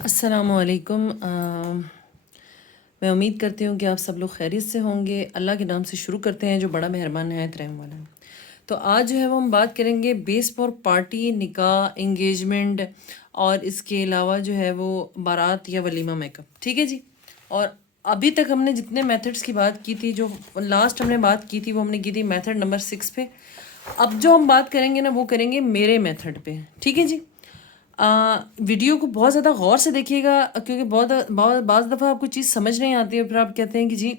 अस्सलामुअलैकुम। मैं उम्मीद करती हूँ कि आप सब लोग खैरियत से होंगे। अल्लाह के नाम से शुरू करते हैं जो बड़ा मेहरबान नहायत रहम वाला है। तो आज जो है वो हम बात करेंगे बेस फॉर पार्टी, निकाह, इंगेजमेंट और इसके अलावा जो है वो बारात या वलीमा मेकअप। ठीक है जी। और अभी तक हमने जितने मेथड्स की बात की थी, जो लास्ट हमने बात की थी वो हमने की थी मेथड नंबर 6 पे। अब जो हम बात करेंगे ना वो करेंगे मेरे मेथड पे। ठीक है जी। वीडियो को बहुत ज़्यादा गौर से देखिएगा, क्योंकि बहुत बहुत बाज़ दफ़ा आपको चीज़ समझ नहीं आती है, फिर आप कहते हैं कि जी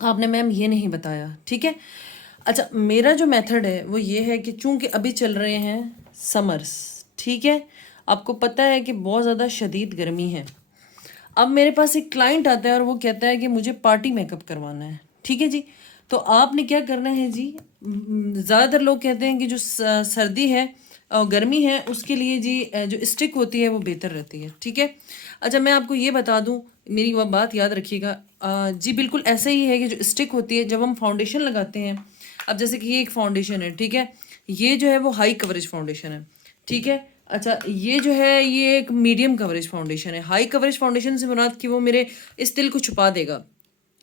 आपने मैम ये नहीं बताया। ठीक है। अच्छा, मेरा जो मेथड है वो ये है कि चूंकि अभी चल रहे हैं समर्स, ठीक है, आपको पता है कि बहुत ज़्यादा शदीद गर्मी है। अब मेरे पास एक क्लाइंट आता है और वो कहता है कि मुझे पार्टी मेकअप करवाना है। ठीक है जी। तो आपने क्या करना है जी, ज़्यादातर लोग कहते हैं कि जो सर्दी है और गर्मी है उसके लिए जी जो स्टिक होती है वो बेहतर रहती है। ठीक है। अच्छा, मैं आपको ये बता दूं, मेरी वह बात याद रखिएगा। जी बिल्कुल ऐसे ही है कि जो स्टिक होती है जब हम फाउंडेशन लगाते हैं, अब जैसे कि ये एक फाउंडेशन है, ठीक है, ये जो है वो हाई कवरेज फाउंडेशन है। ठीक है। अच्छा, ये जो है ये एक मीडियम कवरेज फाउंडेशन है। हाई कवरेज फाउंडेशन से मुराद कि वो मेरे इस तिल को छुपा देगा।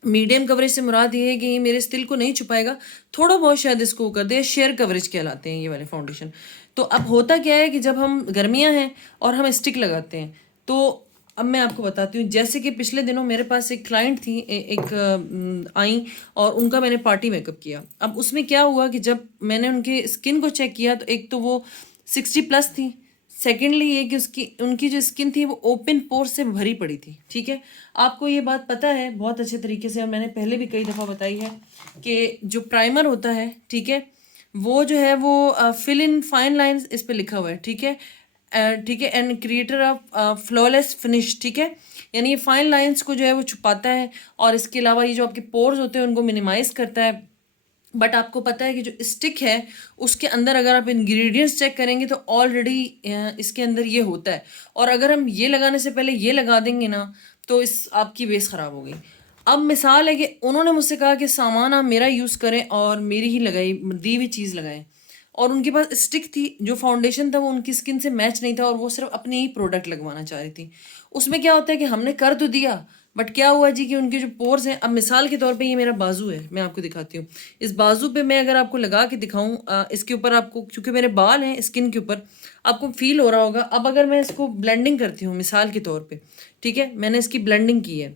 मीडियम कवरेज से मुराद ये है कि ये मेरे इस तिल को नहीं छुपाएगा, थोड़ा बहुत शायद इसको कर दे। शेयर कवरेज कहलाते हैं ये वाले फाउंडेशन। तो अब होता क्या है कि जब हम गर्मियां हैं और हम स्टिक लगाते हैं, तो अब मैं आपको बताती हूँ। जैसे कि पिछले दिनों मेरे पास एक क्लाइंट थी, एक आई, और उनका मैंने पार्टी मेकअप किया। अब उसमें क्या हुआ कि जब मैंने उनके स्किन को चेक किया तो एक तो वो 60+ थी। सेकेंडली ये कि उसकी उनकी जो स्किन थी वो ओपन पोर से भरी पड़ी थी। ठीक है। आपको ये बात पता है बहुत अच्छे तरीके से, और मैंने पहले भी कई दफ़ा बताई है कि जो प्राइमर होता है, ठीक है, वो जो है वो फिल इन फाइन लाइंस इस पे लिखा हुआ है। ठीक है। ठीक है, and creator of flawless finish. ठीक है। यानी ये फाइन लाइंस को जो है वो छुपाता है, और इसके अलावा ये जो आपके पोर्स होते हैं उनको मिनिमाइज करता है। बट आपको पता है कि जो स्टिक है उसके अंदर अगर आप इंग्रेडिएंट्स चेक करेंगे तो ऑलरेडी इसके अंदर ये होता है, और अगर हम ये लगाने से पहले ये लगा देंगे ना तो इस आपकी बेस ख़राब हो गई। अब मिसाल है कि उन्होंने मुझसे कहा कि सामान आप मेरा यूज़ करें और मेरी ही लगाई दी हुई चीज़ लगाएं, और उनके पास स्टिक थी, जो फाउंडेशन था वो उनकी स्किन से मैच नहीं था, और वो सिर्फ अपनी ही प्रोडक्ट लगवाना चाह रही थी। उसमें क्या होता है कि हमने कर तो दिया, बट क्या हुआ जी कि उनके जो पोर्स हैं, अब मिसाल के तौर पे ये मेरा बाजू है, मैं आपको दिखाती हूँ। इस बाजू पे मैं अगर आपको लगा के दिखाऊं, इसके ऊपर आपको, क्योंकि मेरे बाल हैं स्किन के ऊपर, आपको फील हो रहा होगा। अब अगर मैं इसको ब्लेंडिंग करती हूँ मिसाल के तौर पे, ठीक है, मैंने इसकी ब्लेंडिंग की है,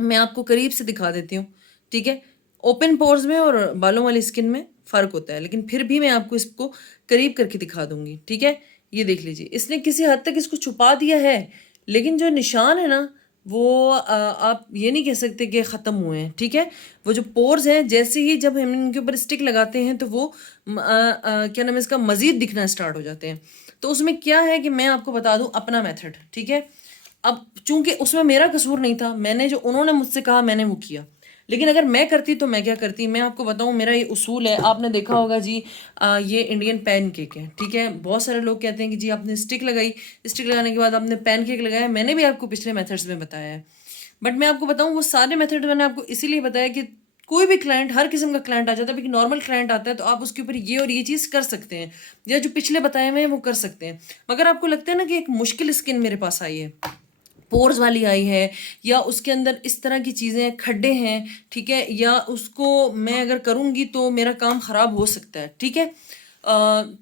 मैं आपको करीब से दिखा देती हूँ। ठीक है। ओपन पोर्स में और बालों वाली स्किन में फ़र्क होता है, लेकिन फिर भी मैं आपको इसको करीब करके दिखा दूंगी। ठीक है। ये देख लीजिए, इसने किसी हद तक इसको छुपा दिया है, लेकिन जो निशान है ना वो आप ये नहीं कह सकते कि ख़त्म हुए हैं। ठीक है। वो जो पोर्स हैं, जैसे ही जब हम इनके ऊपर स्टिक लगाते हैं तो वो क्या नाम है इसका, मज़ीद दिखना स्टार्ट हो जाते हैं। तो उसमें क्या है कि मैं आपको बता दूं अपना मेथड। ठीक है। अब चूंकि उसमें मेरा कसूर नहीं था, मैंने जो उन्होंने मुझसे कहा मैंने वो किया, लेकिन अगर मैं करती तो मैं क्या करती, मैं आपको बताऊं। मेरा ये उसूल है, आपने देखा होगा जी, ये इंडियन पैन केक है। ठीक है। बहुत सारे लोग कहते हैं कि जी आपने स्टिक लगाई, स्टिक लगाने के बाद आपने पैन केक लगाया। मैंने भी आपको पिछले मेथड्स में बताया है, बट मैं आपको बताऊं वो सारे मेथड मैंने आपको इसीलिए बताया कि कोई भी क्लाइंट, हर किस्म का क्लाइंट आ जाता है, लेकिन नॉर्मल क्लाइंट आता है तो आप उसके ऊपर ये और ये चीज़ कर सकते हैं, या जो पिछले बताए हुए हैं वो कर सकते हैं। मगर आपको लगता है ना कि एक मुश्किल स्किन मेरे पास आई है, पोर्स वाली आई है, या उसके अंदर इस तरह की चीज़ें, खड्डे हैं, ठीक है, या उसको मैं अगर करूँगी तो मेरा काम ख़राब हो सकता है। ठीक है।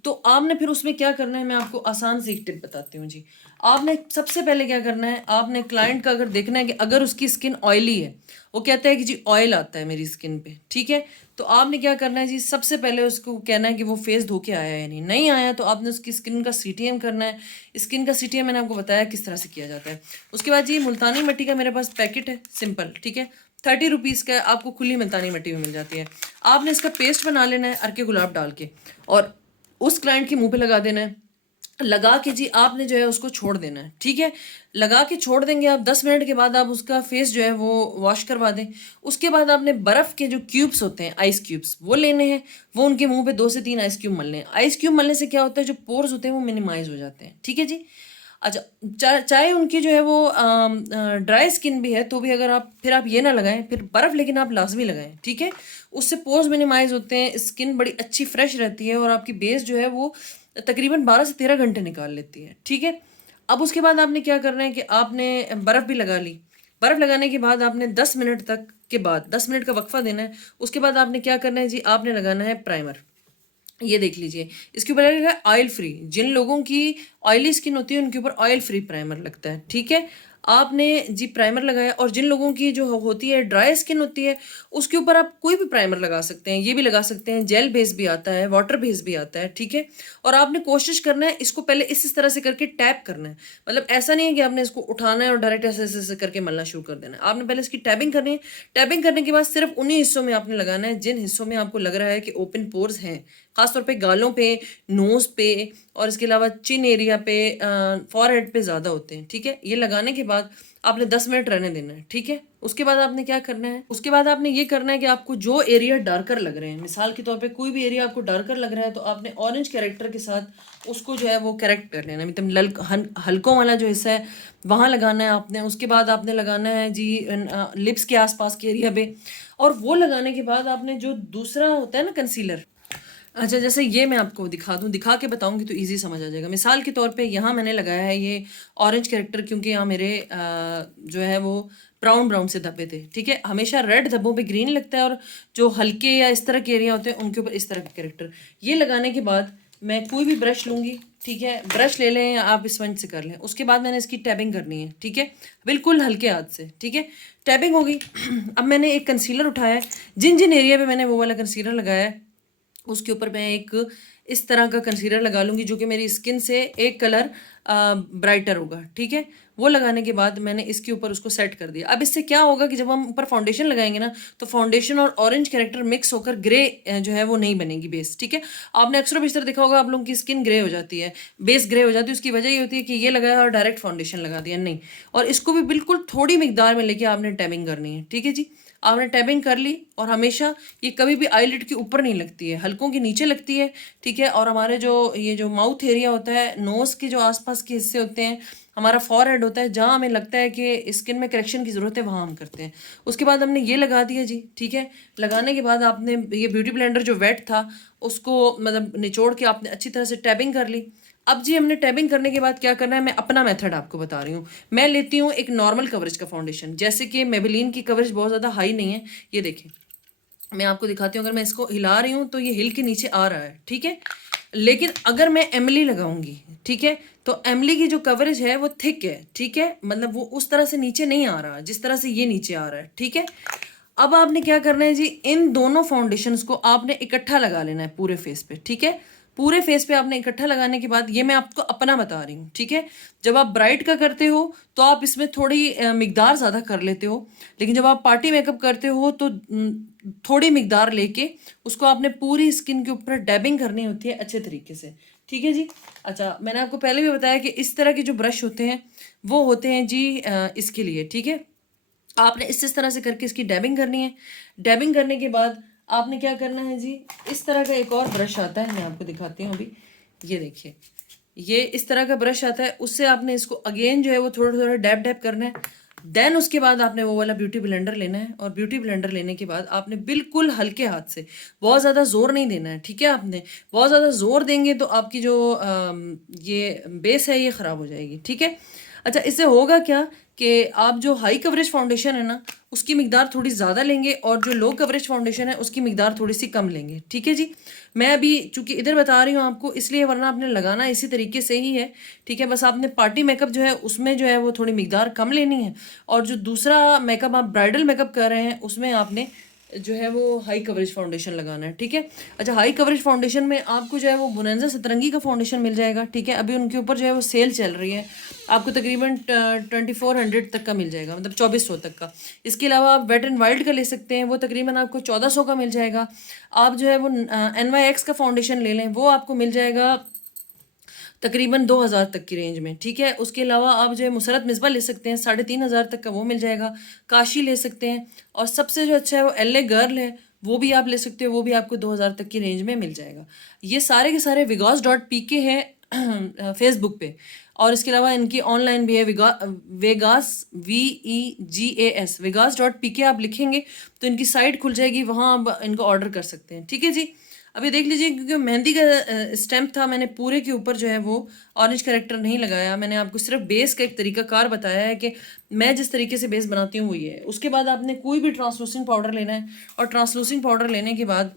तो आपने फिर उसमें क्या करना है, मैं आपको आसान से एक टिप बताती हूँ जी। आपने सबसे पहले क्या करना है, आपने क्लाइंट का अगर देखना है कि अगर उसकी स्किन ऑयली है, वो कहता है कि जी ऑयल आता है मेरी स्किन पे, ठीक है, तो आपने क्या करना है जी, सबसे पहले उसको कहना है कि वो फेस धो के आया है या नहीं, नहीं आया तो आपने उसकी स्किन का सीटीएम करना है। स्किन का सीटीएम मैंने आपको बताया किस तरह से किया जाता है। उसके बाद जी मुल्तानी मिट्टी का मेरे पास पैकेट है, सिंपल, ठीक है, 30 रुपीज़ का आपको खुली मुल्तानी मिट्टी भी मिल जाती है। आपने इसका पेस्ट बना लेना है अरके गुलाब डाल के, और उस क्लाइंट के मुंह पे लगा देना है। लगा के जी आपने जो है उसको छोड़ देना है। ठीक है। लगा के छोड़ देंगे आप, 10 मिनट के बाद आप उसका फेस जो है वो वॉश करवा दें। उसके बाद आपने बर्फ़ के जो क्यूब्स होते हैं, आइस क्यूब्स, वो लेने हैं, वो उनके मुंह पे 2 से 3 आइस क्यूब मलने हैं। आइस क्यूब मलने से क्या होता है, जो पोर्स होते हैं वो मिनिमाइज हो जाते हैं। ठीक है जी। अच्छा, चाहे उनकी जो है वो ड्राई स्किन भी है तो भी अगर आप, फिर आप ये ना लगाएं फिर बर्फ़, लेकिन आप लाजमी लगाएं। ठीक है। उससे पोर्स मिनिमाइज होते हैं, स्किन बड़ी अच्छी फ्रेश रहती है, और आपकी बेस जो है वो तकरीबन 12 से 13 घंटे निकाल लेती है। ठीक है। अब उसके बाद आपने क्या करना है कि आपने बर्फ़ भी लगा ली। बर्फ़ लगाने के बाद आपने 10 मिनट तक के बाद 10 मिनट का वक्फा देना है। उसके बाद आपने क्या करना है जी, आपने लगाना है प्राइमर। ये देख लीजिए, इसके ऊपर लगेगा ऑयल फ्री। जिन लोगों की ऑयली स्किन होती है उनके ऊपर ऑयल फ्री प्राइमर लगता है, ठीक है। आपने जी प्राइमर लगाया, और जिन लोगों की जो होती है ड्राई स्किन होती है उसके ऊपर आप कोई भी प्राइमर लगा सकते हैं। ये भी लगा सकते हैं, जेल बेस भी आता है, वाटर बेस भी आता है, ठीक है। और आपने कोशिश करना है इसको पहले इस तरह से करके टैप करना है। मतलब ऐसा नहीं है कि आपने इसको उठाना है और डायरेक्ट ऐसे ऐसे ऐसे करके मलना शुरू कर देना है। आपने पहले इसकी टैपिंग करनी है। टैपिंग करने के बाद सिर्फ उन्हीं हिस्सों में आपने लगाना है जिन हिस्सों में आपको लग रहा है कि ओपन पोर्स हैं, खासतौर पे गालों पे, नोज पे, और इसके अलावा चिन एरिया पे, फॉरहेड पे ज़्यादा होते हैं, ठीक है। ये लगाने के बाद आपने 10 मिनट रहने देना है, ठीक है। उसके बाद आपने क्या करना है, उसके बाद आपने ये करना है कि आपको जो एरिया डार्कर लग रहे हैं, मिसाल के तौर पे कोई भी एरिया आपको डार्कर लग रहा है तो आपने ऑरेंज कैरेक्टर के साथ उसको जो है वो करेक्ट कर लेना, मतलब हल्कों वाला जो हिस्सा है वहाँ लगाना है आपने। उसके बाद आपने लगाना है जी लिप्स के आसपास के एरिया पे, और वो लगाने के बाद आपने जो दूसरा होता है ना कंसीलर, अच्छा जैसे ये मैं आपको दिखा दूँ, दिखा के बताऊंगी तो इजी समझ आ जाएगा। मिसाल के तौर पे यहाँ मैंने लगाया है ये ऑरेंज कैरेक्टर, क्योंकि यहाँ मेरे जो है वो ब्राउन ब्राउन से धब्बे थे, ठीक है। हमेशा रेड धब्बों पे ग्रीन लगता है, और जो हल्के या इस तरह के एरिया होते हैं उनके ऊपर इस तरह के कैरेक्टर। ये लगाने के बाद मैं कोई भी ब्रश लूँगी, ठीक है। ब्रश ले लें या आप स्पंज से कर लें। उसके बाद मैंने इसकी टैबिंग करनी है, ठीक है, बिल्कुल हल्के हाथ से, ठीक है। टैबिंग हो गई। अब मैंने एक कंसीलर उठाया है, जिन जिन एरिया पे मैंने वो वाला कंसीलर लगाया है उसके ऊपर मैं एक इस तरह का कंसीलर लगा लूँगी जो कि मेरी स्किन से एक कलर ब्राइटर होगा, ठीक है। वो लगाने के बाद मैंने इसके ऊपर उसको सेट कर दिया। अब इससे क्या होगा कि जब हम ऊपर फाउंडेशन लगाएंगे ना, तो फाउंडेशन और ऑरेंज कैरेक्टर मिक्स होकर ग्रे जो है वो नहीं बनेगी बेस, ठीक है। आपने अक्सर बेशतर देखा होगा आप लोगों की स्किन ग्रे हो जाती है, बेस ग्रे हो जाती है। उसकी वजह ये होती है कि ये लगाया और डायरेक्ट फाउंडेशन लगा दिया, नहीं। और इसको भी बिल्कुल थोड़ी मिकदार में लेके आपने टैबिंग करनी है, ठीक है जी। आपने टैबिंग कर ली, और हमेशा ये कभी भी आईलिड के ऊपर नहीं लगती है, हल्कों के नीचे लगती है, ठीक है। और हमारे जो ये जो माउथ एरिया होता है, नोज के जो आसपास के हिस्से होते हैं, हमारा फॉरहेड होता है, जहाँ हमें लगता है कि स्किन में करेक्शन की ज़रूरत है वहाँ हम करते हैं। उसके बाद हमने ये लगा दिया जी, ठीक है। लगाने के बाद आपने ये ब्यूटी ब्लेंडर जो वेट था उसको मतलब निचोड़ के आपने अच्छी तरह से टैबिंग कर ली। अब जी हमने टैबिंग करने के बाद क्या करना है, मैं अपना मेथड आपको बता रही हूँ। मैं लेती हूँ एक नॉर्मल कवरेज का फाउंडेशन, जैसे कि मेबेलिन की कवरेज बहुत ज़्यादा हाई नहीं है। ये देखें, मैं आपको दिखाती हूँ, अगर मैं इसको हिला रही हूँ तो ये हिल के नीचे आ रहा है, ठीक है। लेकिन अगर मैं एमली लगाऊंगी, ठीक है, तो एमली की जो कवरेज है वो थिक है, ठीक है। मतलब वो उस तरह से नीचे नहीं आ रहा जिस तरह से ये नीचे आ रहा है, ठीक है। अब आपने क्या करना है जी, इन दोनों फाउंडेशंस को आपने इकट्ठा लगा लेना है पूरे फेस पे, ठीक है। पूरे फेस पे आपने इकट्ठा लगाने के बाद, ये मैं आपको अपना बता रही हूँ, ठीक है। जब आप ब्राइट का करते हो तो आप इसमें थोड़ी मिकदार ज़्यादा कर लेते हो, लेकिन जब आप पार्टी मेकअप करते हो तो थोड़ी मिकदार लेके उसको आपने पूरी स्किन के ऊपर डैबिंग करनी होती है अच्छे तरीके से, ठीक है जी। अच्छा, मैंने आपको पहले भी बताया कि इस तरह के जो ब्रश होते हैं वो होते हैं जी इसके लिए, ठीक है। आपने इस तरह से करके इसकी डैबिंग करनी है। डैबिंग करने के बाद आपने क्या करना है जी, इस तरह का एक और ब्रश आता है, मैं आपको दिखाती हूँ अभी। ये देखिए, ये इस तरह का ब्रश आता है, उससे आपने इसको अगेन जो है वो थोड़ा थोड़ा डैब डैब करना है। देन उसके बाद आपने वो वाला ब्यूटी ब्लेंडर लेना है, और ब्यूटी ब्लेंडर लेने के बाद आपने बिल्कुल हल्के हाथ से, बहुत ज़्यादा ज़ोर नहीं देना है, ठीक है। आपने बहुत ज़्यादा ज़ोर देंगे तो आपकी जो ये बेस है ये ख़राब हो जाएगी, ठीक है। अच्छा, इससे होगा क्या कि आप जो हाई कवरेज फाउंडेशन है ना उसकी मिकदार थोड़ी ज़्यादा लेंगे, और जो लो कवरेज फाउंडेशन है उसकी मिकदार थोड़ी सी कम लेंगे, ठीक है जी। मैं अभी चूंकि इधर बता रही हूँ आपको इसलिए, वरना आपने लगाना इसी तरीके से ही है, ठीक है। बस आपने पार्टी मेकअप जो है उसमें जो है वो थोड़ी मिकदार कम लेनी है, और जो दूसरा मेकअप आप ब्राइडल मेकअप कर रहे हैं उसमें आपने जो है वो हाई कवरेज फाउंडेशन लगाना है, ठीक है। अच्छा, हाई कवरेज फाउंडेशन में आपको जो है वो बोनांजा सतरंगी का फाउंडेशन मिल जाएगा, ठीक है। अभी उनके ऊपर जो है वो सेल चल रही है, आपको तकरीबन 2400 तक का मिल जाएगा, मतलब 2400 तक का। इसके अलावा आप वेट एंड वाइल्ड का ले सकते हैं, वो तकरीबन आपको 1400 का मिल जाएगा। आप जो है वो NYX का फाउंडेशन ले लें, वो आपको मिल जाएगा तकरीबन 2000 तक की रेंज में, ठीक है। उसके अलावा आप जो है मुसरत मिसबा ले सकते हैं, 3500 तक का वो मिल जाएगा। काशी ले सकते हैं, और सबसे जो अच्छा है वो LA गर्ल है, वो भी आप ले सकते हो, वो भी आपको 2000 तक की रेंज में मिल जाएगा। ये सारे के सारे विगास.pk हैं फेसबुक पे, और इसके अलावा इनकी ऑनलाइन भी है वेगास VEGAS वेगास.pk आप लिखेंगे तो इनकी साइट खुल जाएगी, वहाँ आप इनको ऑर्डर कर सकते हैं, ठीक है जी। अभी देख लीजिए, क्योंकि मेहंदी का स्टैम्प था, मैंने पूरे के ऊपर जो है वो ऑरेंज करेक्टर नहीं लगाया। मैंने आपको सिर्फ बेस का एक तरीकाकार बताया है कि मैं जिस तरीके से बेस बनाती हूँ वो ये है। उसके बाद आपने कोई भी ट्रांसलूसेंट पाउडर लेना है, और ट्रांसलूसेंट पाउडर लेने के बाद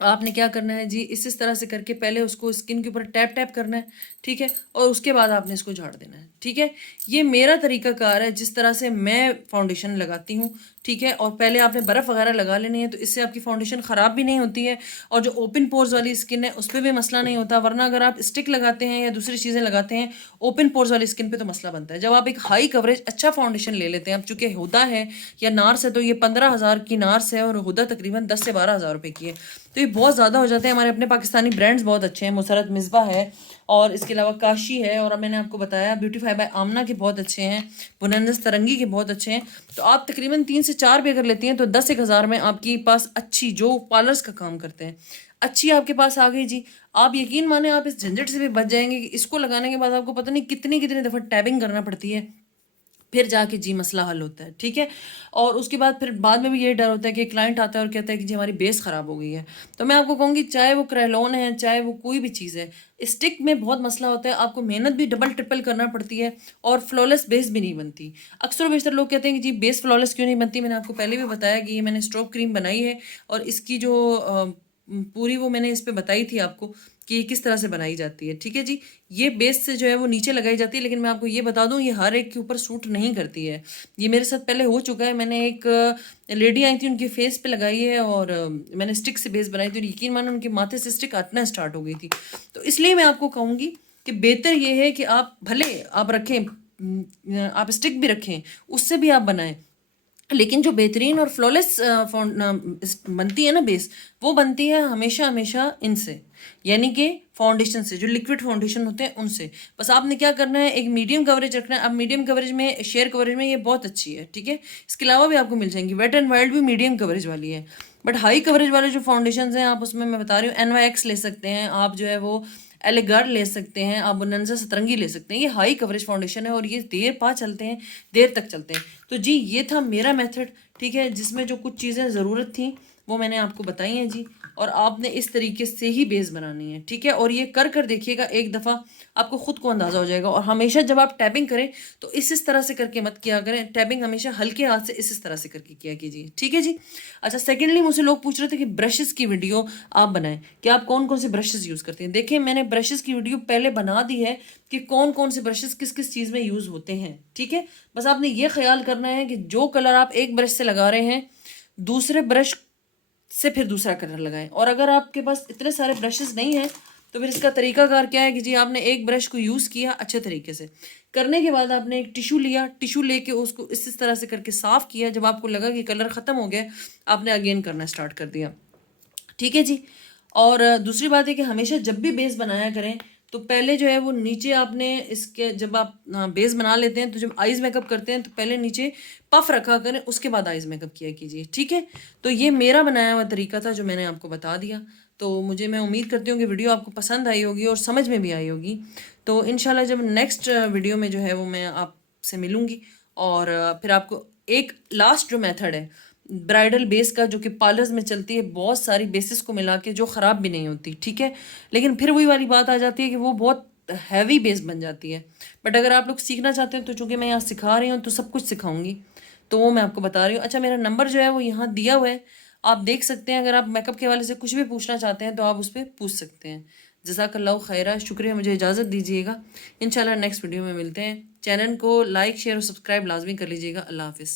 आपने क्या करना है जी, इस तरह से करके पहले उसको स्किन के ऊपर टैप टैप करना है, ठीक है, और उसके बाद आपने इसको झाड़ देना है, ठीक है। ये मेरा तरीकाकार है जिस तरह से मैं फाउंडेशन लगाती हूँ, ठीक है। और पहले आपने बर्फ़ वगैरह लगा लेनी है, तो इससे आपकी फाउंडेशन ख़राब भी नहीं होती है, और जो ओपन पोर्स वाली स्किन है उस पर भी मसला नहीं होता। वरना अगर आप स्टिक लगाते हैं या दूसरी चीज़ें लगाते हैं ओपन पोर्स वाली स्किन पे तो मसला बनता है। जब आप एक हाई कवरेज अच्छा फाउंडेशन ले लेते हैं, अब चूँकि हुदा है या नार्स है, तो ये 15,000 की नार्स है और हुदा तकरीबन 10 से 12,000 रुपये की है, तो ये बहुत ज़्यादा हो जाते हैं। हमारे अपने पाकिस्तानी ब्रांड्स बहुत अच्छे हैं, मुसरत मिसबा है, और इसके अलावा काशी है, और अब मैंने आपको बताया ब्यूटीफाई बाय आमना के बहुत अच्छे हैं, बुनंदस तरंगी के बहुत अच्छे हैं। तो आप तकरीबन 3 से 4 भी अगर लेती हैं तो 10-1 हज़ार में आपके पास अच्छी, जो पार्लर्स का काम करते हैं, अच्छी आपके पास आ गई जी। आप यकीन माने आप इस झंझट से भी बच जाएंगे कि इसको लगाने के बाद आपको पता नहीं कितनी कितनी दफ़ा टैबिंग करना पड़ती है, फिर जाके जी मसला हल होता है, ठीक है। और उसके बाद फिर बाद में भी ये डर होता है कि क्लाइंट आता है और कहता है कि जी हमारी बेस ख़राब हो गई है। तो मैं आपको कहूँगी, चाहे वो क्रेलॉन है, चाहे वो कोई भी चीज़ है, स्टिक में बहुत मसला होता है, आपको मेहनत भी डबल ट्रिपल करना पड़ती है, और फ्लॉलेस बेस भी नहीं बनती। अक्सर बेशतर लोग कहते हैं कि जी बेस फ्लॉलेस क्यों नहीं बनती। मैंने आपको पहले भी बताया कि ये मैंने स्ट्रोब क्रीम बनाई है, और इसकी जो पूरी वो मैंने इस पे बताई थी आपको कि ये किस तरह से बनाई जाती है, ठीक है जी। ये बेस से जो है वो नीचे लगाई जाती है, लेकिन मैं आपको ये बता दूं, ये हर एक के ऊपर सूट नहीं करती है। ये मेरे साथ पहले हो चुका है। मैंने एक लेडी आई थी, उनके फेस पे लगाई है, और मैंने स्टिक से बेस बनाई थी, और यकीन मानो उनके माथे से स्टिक हटना स्टार्ट हो गई थी। तो इसलिए मैं आपको कहूँगी कि बेहतर ये है कि आप भले आप रखें, आप स्टिक भी रखें, उससे भी आप बनाएं, लेकिन जो बेहतरीन और फ्लॉलेस बनती है ना बेस, वो बनती है हमेशा हमेशा इनसे, यानी कि फाउंडेशन से, जो लिक्विड फाउंडेशन होते हैं उनसे। बस आपने क्या करना है, एक मीडियम कवरेज रखना है। अब मीडियम कवरेज में, शेयर कवरेज में ये बहुत अच्छी है, ठीक है। इसके अलावा भी आपको मिल जाएंगी, वेट एंड वाइल्ड भी मीडियम कवरेज वाली है। बट हाई कवरेज वाले जो फाउंडेशन हैं, आप उसमें मैं बता रही हूँ NYX ले सकते हैं आप, जो है वो एलेगार ले सकते हैं आप, बुनंजा सतरंगी ले सकते हैं। ये हाई कवरेज फाउंडेशन है, और ये देर पा चलते हैं, देर तक चलते हैं। तो जी ये था मेरा मेथड, ठीक है, जिसमें जो कुछ चीज़ें ज़रूरत थी वो मैंने आपको बताई हैं जी, और आपने इस तरीके से ही बेस बनानी है, ठीक है। और ये कर कर देखिएगा, एक दफ़ा आपको खुद को अंदाज़ा हो जाएगा। और हमेशा जब आप टैपिंग करें तो इस तरह से करके मत किया करें, टैपिंग हमेशा हल्के हाथ से इस तरह से करके किया कीजिए, ठीक है जी। अच्छा, सेकेंडली मुझसे लोग पूछ रहे थे कि ब्रशेस की वीडियो आप बनाएं, कि आप कौन कौन से ब्रशेस यूज़ करते हैं। देखिए, मैंने ब्रशेस की वीडियो पहले बना दी है कि कौन कौन से ब्रशेस किस किस चीज़ में यूज़ होते हैं, ठीक है। बस आपने ये ख्याल करना है कि जो कलर आप एक ब्रश से लगा रहे हैं, दूसरे ब्रश से फिर दूसरा कलर लगाएं। और अगर आपके पास इतने सारे ब्रशेस नहीं हैं, तो फिर इसका तरीकाकार क्या है कि जी आपने एक ब्रश को यूज़ किया अच्छे तरीके से, करने के बाद आपने एक टिशू लिया, टिशू लेके उसको इस तरह से करके साफ़ किया। जब आपको लगा कि कलर ख़त्म हो गया, आपने अगेन करना स्टार्ट कर दिया, ठीक है जी। और दूसरी बात है कि हमेशा जब भी बेस बनाया करें, तो पहले जो है वो नीचे आपने इसके, जब आप बेस बना लेते हैं तो जब आइज़ मेकअप करते हैं तो पहले नीचे पफ रखा करें, उसके बाद आइज़ मेकअप किया कीजिए, ठीक है। तो ये मेरा बनाया हुआ तरीका था जो मैंने आपको बता दिया। तो मैं उम्मीद करती हूँ कि वीडियो आपको पसंद आई होगी और समझ में भी आई होगी। तो इंशाल्लाह जब नेक्स्ट वीडियो में जो है वो मैं आपसे मिलूँगी, और फिर आपको एक लास्ट जो मेथड है ब्राइडल बेस का, जो कि पार्लर्स में चलती है, बहुत सारी बेसिस को मिला के, जो ख़राब भी नहीं होती, ठीक है। लेकिन फिर वही वाली बात आ जाती है कि वो बहुत हैवी बेस बन जाती है। बट अगर आप लोग सीखना चाहते हैं तो चूँकि मैं यहाँ सिखा रही हूँ तो सब कुछ सिखाऊंगी, तो वो मैं आपको बता रही हूँ। अच्छा, मेरा नंबर जो है वो यहाँ दिया हुआ है, आप देख सकते हैं। अगर आप मेकअप के हवाले से कुछ भी पूछना चाहते हैं तो आप उस पर पूछ सकते हैं। जज़ाकल्लाहु खैरा, शुक्रिया, मुझे इजाज़त दीजिएगा। इंशाल्लाह नेक्स्ट वीडियो में मिलते हैं। चैनल को लाइक, शेयर और सब्सक्राइब लाजमी कर लीजिएगा। अल्लाह हाफिज़।